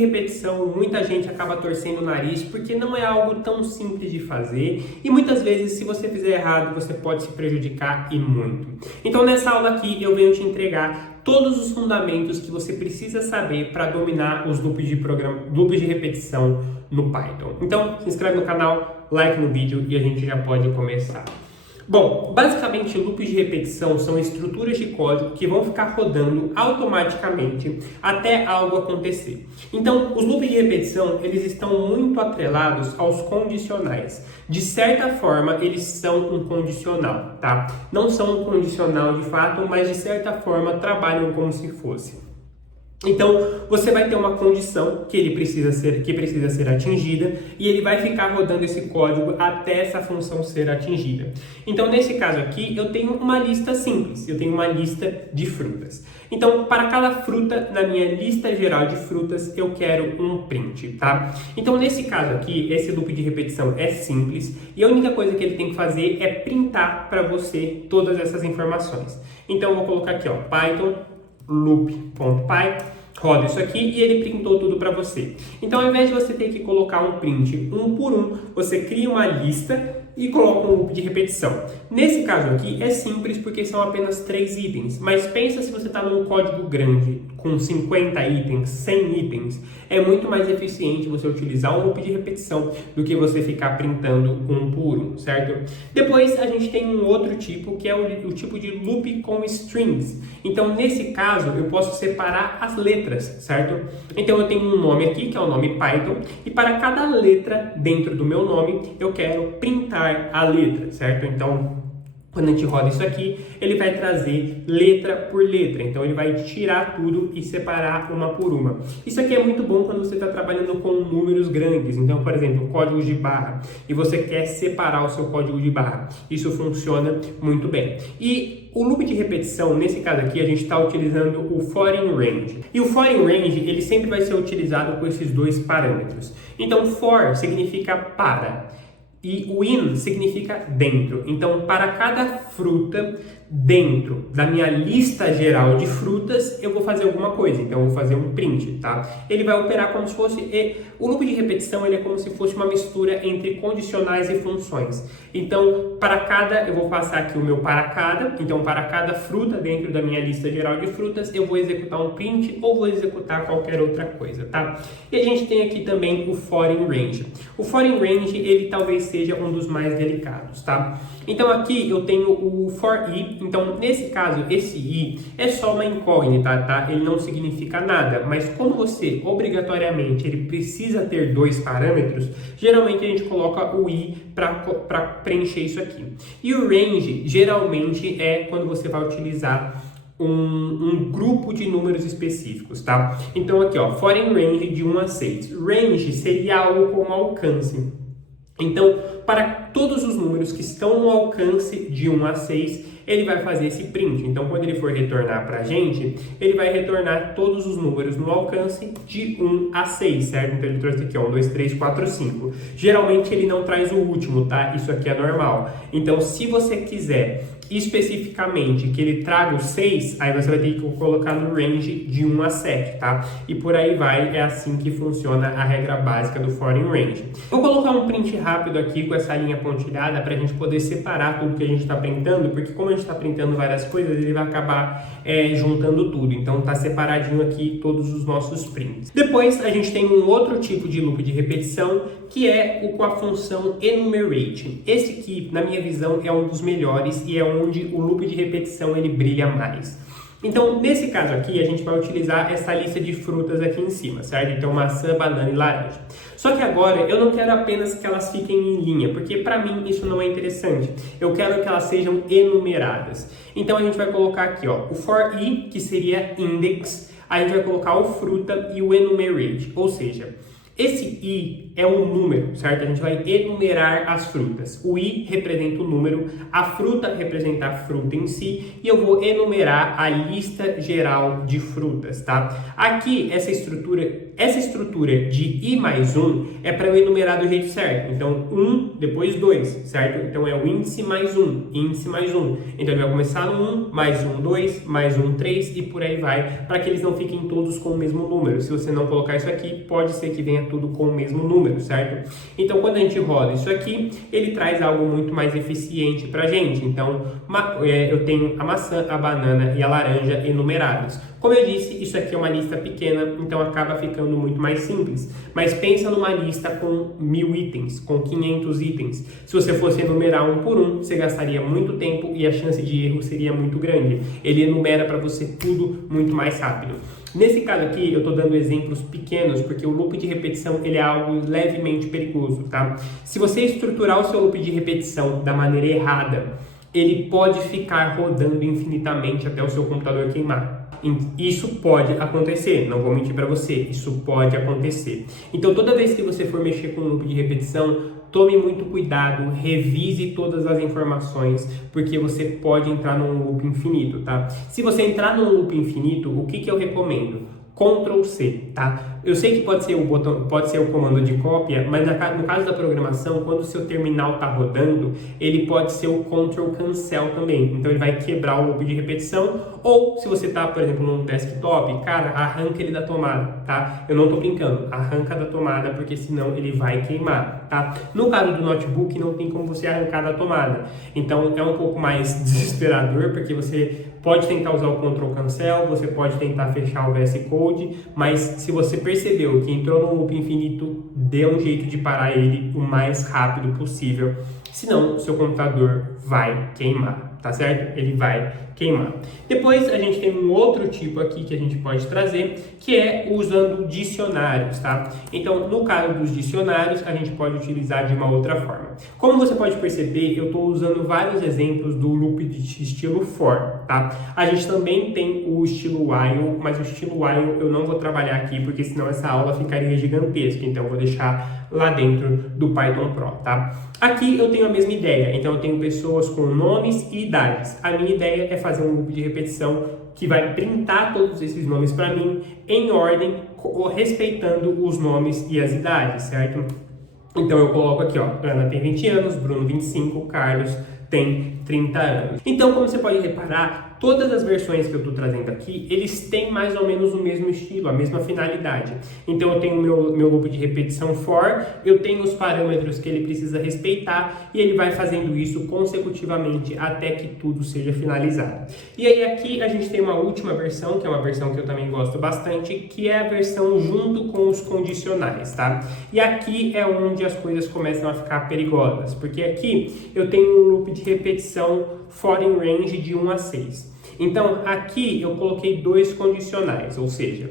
repetição, muita gente acaba torcendo o nariz porque não é algo tão simples de fazer e muitas vezes, se você fizer errado, você pode se prejudicar e muito. Então, nessa aula aqui, eu venho te entregar todos os fundamentos que você precisa saber para dominar os loops de repetição no Python. Então, se inscreve no canal, like no vídeo e a gente já pode começar. Bom, basicamente loops de repetição são estruturas de código que vão ficar rodando automaticamente até algo acontecer. Então, os loops de repetição, eles estão muito atrelados aos condicionais. De certa forma, eles são um condicional, tá? Não são um condicional de fato, mas de certa forma trabalham como se fosse. Então, você vai ter uma condição que precisa ser atingida e ele vai ficar rodando esse código até essa função ser atingida. Então, nesse caso aqui, eu tenho uma lista simples, eu tenho uma lista de frutas. Então, para cada fruta na minha lista geral de frutas, eu quero um print, tá? Então, nesse caso aqui, esse loop de repetição é simples e a única coisa que ele tem que fazer é printar para você todas essas informações. Então, eu vou colocar aqui, ó, Python loop.py, roda isso aqui e ele printou tudo para você. Então, ao invés de você ter que colocar um print um por um, você cria uma lista e coloca um loop de repetição. Nesse caso aqui é simples porque são apenas 3 itens, mas pensa se você está num código grande com 50 itens, 100 itens, é muito mais eficiente você utilizar um loop de repetição do que você ficar printando um por um, certo? Depois a gente tem um outro tipo que é o tipo de loop com strings. Então nesse caso eu posso separar as letras, certo? Então eu tenho um nome aqui que é o nome Python e para cada letra dentro do meu nome eu quero printar a letra, certo? Então, quando a gente roda isso aqui, ele vai trazer letra por letra. Então, ele vai tirar tudo e separar uma por uma. Isso aqui é muito bom quando você está trabalhando com números grandes. Então, por exemplo, códigos de barra. E você quer separar o seu código de barra. Isso funciona muito bem. E o loop de repetição, nesse caso aqui, a gente está utilizando o foreign range. E o foreign range, ele sempre vai ser utilizado com esses dois parâmetros. Então, for significa para. E o in significa dentro. Então, para cada fruta dentro da minha lista geral de frutas, eu vou fazer alguma coisa. Então, eu vou fazer um print, tá? Ele vai operar como se fosse... O loop de repetição, ele é como se fosse uma mistura entre condicionais e funções. Então, para cada... Eu vou passar aqui o meu para cada. Então, para cada fruta dentro da minha lista geral de frutas, eu vou executar um print ou vou executar qualquer outra coisa, tá? E a gente tem aqui também o foreign range. O foreign range, ele talvez seja um dos mais delicados, tá? Então aqui eu tenho o for i, então nesse caso esse i é só uma incógnita, tá? Ele não significa nada, mas como você obrigatoriamente ele precisa ter dois parâmetros, geralmente a gente coloca o i para preencher isso aqui. E o range geralmente é quando você vai utilizar um grupo de números específicos, tá? Então aqui, ó, foreign range de 1 a 6. Range seria algo como alcance. Então, para todos os números que estão no alcance de 1 a 6, ele vai fazer esse print. Então, quando ele for retornar para a gente, ele vai retornar todos os números no alcance de 1 a 6, certo? Então, ele trouxe aqui, ó, 1, 2, 3, 4, 5. Geralmente, ele não traz o último, tá? Isso aqui é normal. Então, se você quiser especificamente que ele traga o 6, aí você vai ter que colocar no range de 1 a 7, tá? E por aí vai, é assim que funciona a regra básica do foreign range. Vou colocar um print rápido aqui com essa linha pontilhada para a gente poder separar tudo que a gente está printando, porque como a gente está printando várias coisas, ele vai acabar juntando tudo. Então tá separadinho aqui todos os nossos prints. Depois a gente tem um outro tipo de loop de repetição, que é o com a função enumerate. Esse aqui, na minha visão, é um dos melhores e é onde o loop de repetição ele brilha mais. Então, nesse caso aqui, a gente vai utilizar essa lista de frutas aqui em cima, certo? Então, maçã, banana e laranja. Só que agora, eu não quero apenas que elas fiquem em linha, porque para mim isso não é interessante. Eu quero que elas sejam enumeradas. Então, a gente vai colocar aqui, ó, o for i, que seria index, a gente vai colocar o fruta e o enumerate, ou seja, Esse i é um número, certo? A gente vai enumerar as frutas. O i representa o número, a fruta representa a fruta em si, e eu vou enumerar a lista geral de frutas, tá? Aqui, essa estrutura de i mais 1 é para eu enumerar do jeito certo. Então, 1, depois 2, certo? Então, é o índice mais 1, índice mais 1. Então, ele vai começar no 1, mais 1, 2, mais 1, 3 e por aí vai, para que eles não fiquem todos com o mesmo número. Se você não colocar isso aqui, pode ser que venha tudo com o mesmo número, certo? Então, quando a gente roda isso aqui, ele traz algo muito mais eficiente para a gente. Então, eu tenho a maçã, a banana e a laranja enumerados. Como eu disse, isso aqui é uma lista pequena, então acaba ficando muito mais simples. Mas pensa numa lista com 1000 itens, com 500 itens. Se você fosse enumerar um por um, você gastaria muito tempo e a chance de erro seria muito grande. Ele enumera para você tudo muito mais rápido. Nesse caso aqui, eu estou dando exemplos pequenos, porque o loop de repetição ele é algo levemente perigoso, tá? Se você estruturar o seu loop de repetição da maneira errada, ele pode ficar rodando infinitamente até o seu computador queimar. Isso pode acontecer, não vou mentir para você, isso pode acontecer. Então, toda vez que você for mexer com o loop de repetição, tome muito cuidado, revise todas as informações, porque você pode entrar num loop infinito, tá? Se você entrar num loop infinito, o que eu recomendo? Ctrl C, tá? Eu sei que pode ser o botão, pode ser o comando de cópia, mas no caso da programação, quando o seu terminal está rodando, ele pode ser o Ctrl Cancel também. Então ele vai quebrar o loop de repetição. Ou se você está, por exemplo, num desktop, cara, arranca ele da tomada, tá? Eu não estou brincando, arranca da tomada, porque senão ele vai queimar, tá? No caso do notebook, não tem como você arrancar da tomada. Então é um pouco mais desesperador, porque você pode tentar usar o Ctrl Cancel, você pode tentar fechar o VS Code, mas se você percebeu que entrou no loop infinito, dê um jeito de parar ele o mais rápido possível, senão o seu computador vai queimar, tá certo? Ele vai queimar. Depois a gente tem um outro tipo aqui que a gente pode trazer, que é usando dicionários, tá? Então, no caso dos dicionários, a gente pode utilizar de uma outra forma. Como você pode perceber, eu estou usando vários exemplos do loop de estilo for, tá? A gente também tem o estilo while, mas o estilo while eu não vou trabalhar aqui, porque senão essa aula ficaria gigantesca, então eu vou deixar lá dentro do Python Pro, tá? Aqui eu tenho a mesma ideia, então eu tenho pessoas com nomes e idades. A minha ideia é fazer um loop de repetição que vai printar todos esses nomes para mim em ordem, respeitando os nomes e as idades, certo? Então eu coloco aqui, ó, Ana tem 20 anos, Bruno 25, Carlos tem 30 anos. Então, como você pode reparar, todas as versões que eu estou trazendo aqui, eles têm mais ou menos o mesmo estilo, a mesma finalidade. Então, eu tenho o meu loop de repetição for, eu tenho os parâmetros que ele precisa respeitar e ele vai fazendo isso consecutivamente até que tudo seja finalizado. E aí, aqui a gente tem uma última versão, que é uma versão que eu também gosto bastante, que é a versão junto com os condicionais, tá? E aqui é onde as coisas começam a ficar perigosas, porque aqui eu tenho um loop de repetição for in range de 1 a 6. Então, aqui eu coloquei dois condicionais, ou seja,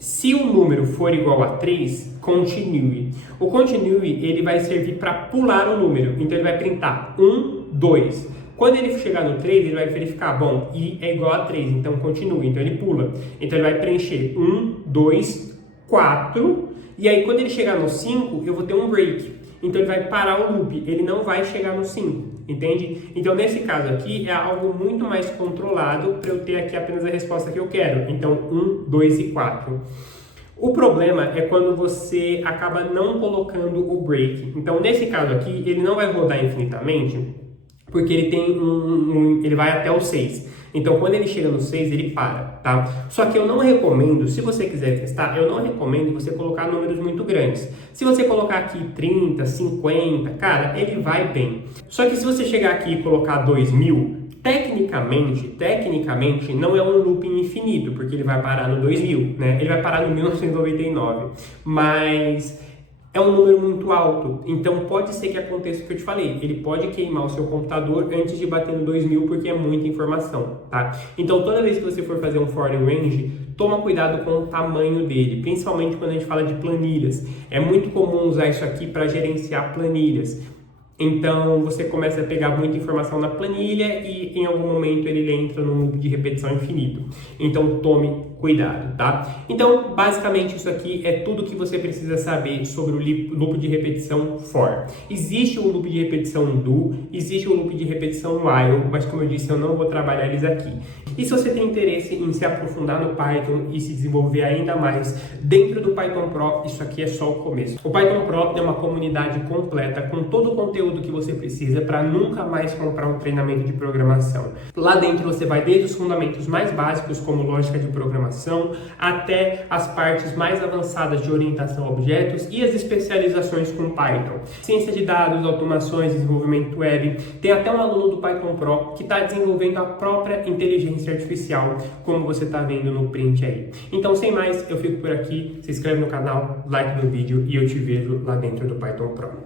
se o número for igual a 3, continue. O continue, ele vai servir para pular o número, então ele vai printar 1, 2. Quando ele chegar no 3, ele vai verificar, bom, i é igual a 3, então continue, então ele pula. Então ele vai preencher 1, 2, 4, e aí quando ele chegar no 5, eu vou ter um break. Então ele vai parar o loop, ele não vai chegar no 5, entende? Então nesse caso aqui é algo muito mais controlado para eu ter aqui apenas a resposta que eu quero. Então 1, 2 e 4. O problema é quando você acaba não colocando o break. Então nesse caso aqui ele não vai rodar infinitamente, porque ele tem ele vai até o 6. Então, quando ele chega no 6, ele para, tá? Só que eu não recomendo, se você quiser testar, eu não recomendo você colocar números muito grandes. Se você colocar aqui 30, 50, cara, ele vai bem. Só que se você chegar aqui e colocar 2000, tecnicamente não é um looping infinito, porque ele vai parar no 2000, né? Ele vai parar no 1999, mas é um número muito alto, então pode ser que aconteça o que eu te falei, ele pode queimar o seu computador antes de bater no 2000 porque é muita informação, tá? Então toda vez que você for fazer um for in range, toma cuidado com o tamanho dele, principalmente quando a gente fala de planilhas. É muito comum usar isso aqui para gerenciar planilhas. Então você começa a pegar muita informação na planilha e em algum momento ele entra num loop de repetição infinito. Então tome cuidado, tá? Então, basicamente, isso aqui é tudo que você precisa saber sobre o loop de repetição for. Existe o loop de repetição do, existe o loop de repetição while, mas como eu disse, eu não vou trabalhar eles aqui. E se você tem interesse em se aprofundar no Python e se desenvolver ainda mais dentro do Python Pro, isso aqui é só o começo. O Python Pro é uma comunidade completa com todo o conteúdo que você precisa para nunca mais comprar um treinamento de programação. Lá dentro você vai desde os fundamentos mais básicos, como lógica de programação, até as partes mais avançadas de orientação a objetos e as especializações com Python. Ciência de dados, automações, desenvolvimento web. Tem até um aluno do Python Pro que está desenvolvendo a própria inteligência artificial, como você está vendo no print aí. Então, sem mais, eu fico por aqui. Se inscreve no canal, like no vídeo e eu te vejo lá dentro do Python Pro.